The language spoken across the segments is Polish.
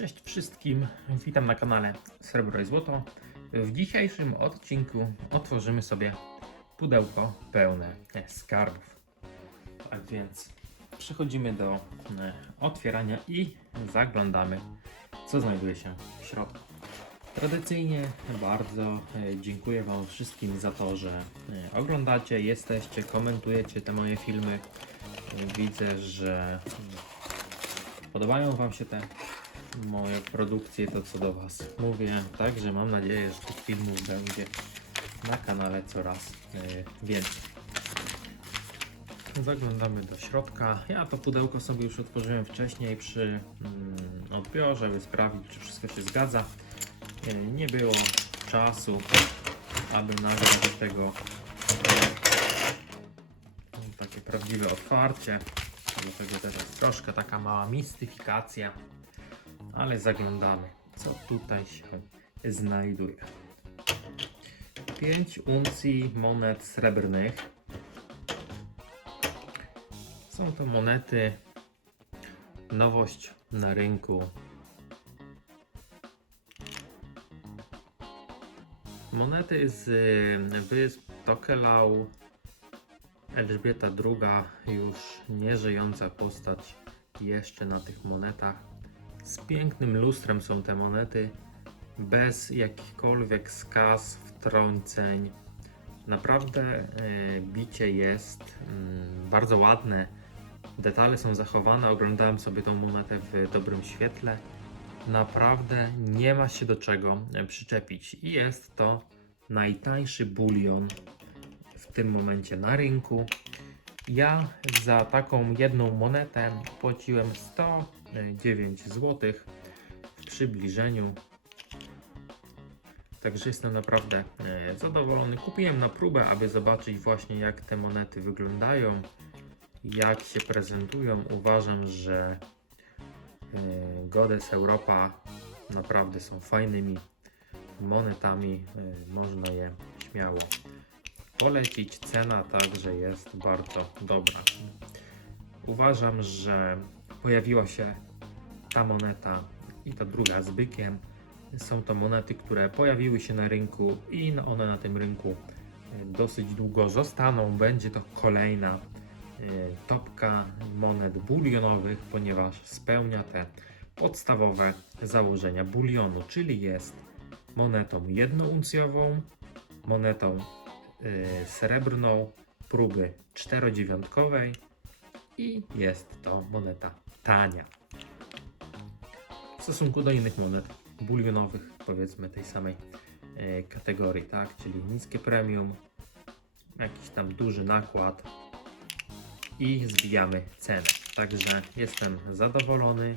Cześć wszystkim, witam na kanale Srebro i Złoto. W dzisiejszym odcinku otworzymy sobie pudełko pełne skarbów. Tak więc przechodzimy do e, otwierania i zaglądamy, co znajduje się w środku. Tradycyjnie bardzo e, dziękuję Wam wszystkim za to, że e, oglądacie, jesteście, komentujecie te moje filmy. Widzę, że mm, Podobają Wam się te moje produkcje, to co do Was mówię. Także mam nadzieję, że tych filmów będzie na kanale coraz yy, więcej. Zaglądamy do środka. Ja to pudełko sobie już otworzyłem wcześniej przy mm, odbiorze, by sprawdzić, czy wszystko się zgadza. Yy, nie było czasu, aby nagrać tego no, takie prawdziwe otwarcie. Dlatego jest troszkę taka mała mistyfikacja. Ale zaglądamy, co tutaj się znajduje. 5 uncji monet srebrnych. Są to monety nowość na rynku. Monety z y, wysp Tokelau Elżbieta II, już nieżyjąca postać jeszcze na tych monetach. Z pięknym lustrem są te monety, bez jakichkolwiek skaz, wtrąceń. Naprawdę e, bicie jest mm, bardzo ładne. Detale są zachowane. Oglądałem sobie tą monetę w dobrym świetle. Naprawdę nie ma się do czego e, przyczepić. I jest to najtańszy bulion w tym momencie na rynku. Ja za taką jedną monetę płaciłem 109 zł w przybliżeniu. Także jestem naprawdę e, zadowolony. Kupiłem na próbę, aby zobaczyć właśnie jak te monety wyglądają, jak się prezentują. Uważam, że e, Godes Europa naprawdę są fajnymi monetami. E, Można je śmiało polecić. Cena także jest bardzo dobra. Uważam, że pojawiła się ta moneta i ta druga z bykiem. Są to monety, które pojawiły się na rynku i no one na tym rynku e, dosyć długo zostaną. Będzie to kolejna e, topka monet bulionowych, ponieważ spełnia te podstawowe założenia bulionu, czyli jest monetą jednouncjową, monetą y, srebrną próby czterodziewiątkowej i jest to moneta tania. W stosunku do innych monet bulionowych, powiedzmy tej samej y, kategorii, tak? Czyli niskie premium, jakiś tam duży nakład i zbijamy cenę. Także jestem zadowolony. Y,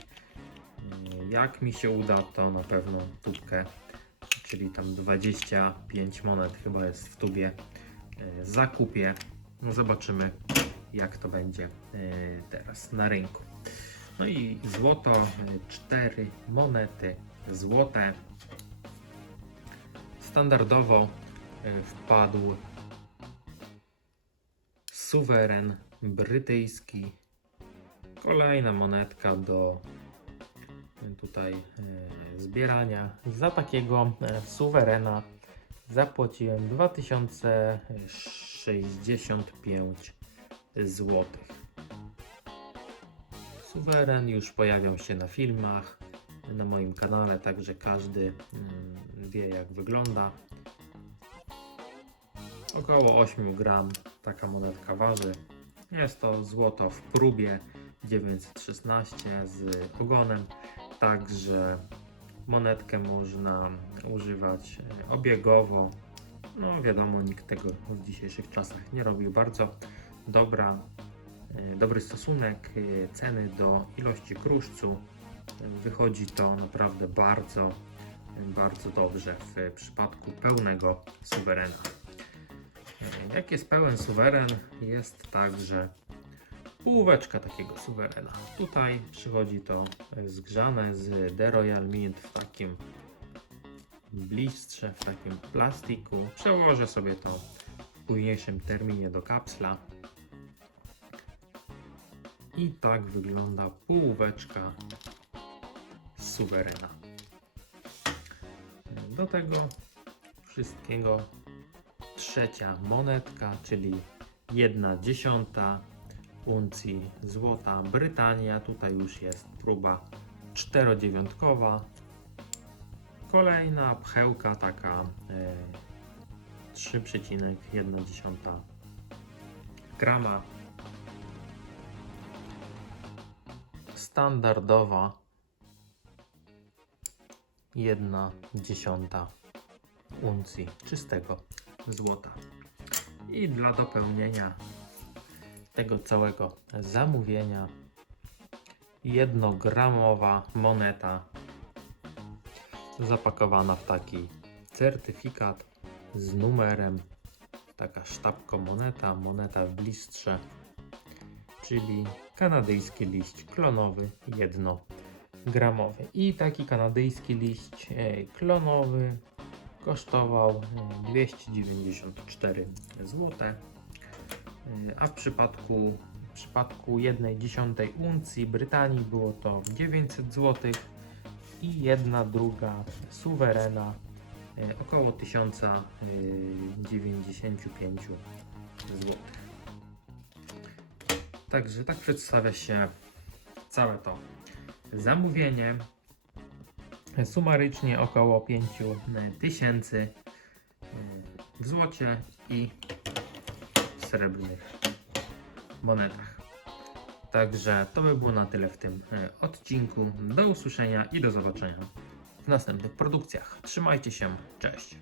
Jak mi się uda, to na pewno tubkę czyli tam 25 monet chyba jest w tubie e, zakupię. No zobaczymy jak to będzie e, teraz na rynku. No i złoto, 4 monety złote. Standardowo e, wpadł suweren brytyjski. Kolejna monetka do tutaj e, zbierania. Za takiego e, suwerena zapłaciłem 2065 zł. Suweren już pojawiał się na filmach na moim kanale, także każdy mm, wie jak wygląda. Około 8 gram taka monetka waży. Jest to złoto w próbie 916 z ogonem. Także monetkę można używać e, obiegowo. No wiadomo, nikt tego w dzisiejszych czasach nie robił. Bardzo dobra, dobry stosunek e, ceny do ilości kruszcu. Wychodzi to naprawdę bardzo, bardzo dobrze w przypadku pełnego suwerena. Jak jest pełen suweren, jest także półeczka takiego suwerena. Tutaj przychodzi to zgrzane z The Royal Mint w takim blistrze, w takim plastiku. Przełożę sobie to w późniejszym terminie do kapsla. I tak wygląda półeczka suwerena. Do tego wszystkiego trzecia monetka, czyli jedna dziesiąta uncji złota Brytania. Tutaj już jest próba czterodziewiątkowa. Kolejna pchełka taka e, 3,1 grama. Standardowa 1 dziesiąta uncji czystego złota. I dla dopełnienia tego całego zamówienia jednogramowa moneta zapakowana w taki certyfikat z numerem taka sztabko moneta, moneta w blistrze czyli kanadyjski liść klonowy jednogramowy i taki kanadyjski liść e, klonowy kosztował e, 294 zł a w przypadku w przypadku 1 dziesiątej uncji Brytanii było to 900 zł i jedna druga suwerena e, około 1095 zł. Także tak przedstawia się całe to zamówienie. Sumarycznie około 5000 e, w złocie i w srebrnych monetach. Także to by było na tyle w tym e, odcinku. Do usłyszenia i do zobaczenia w następnych produkcjach. Trzymajcie się, cześć.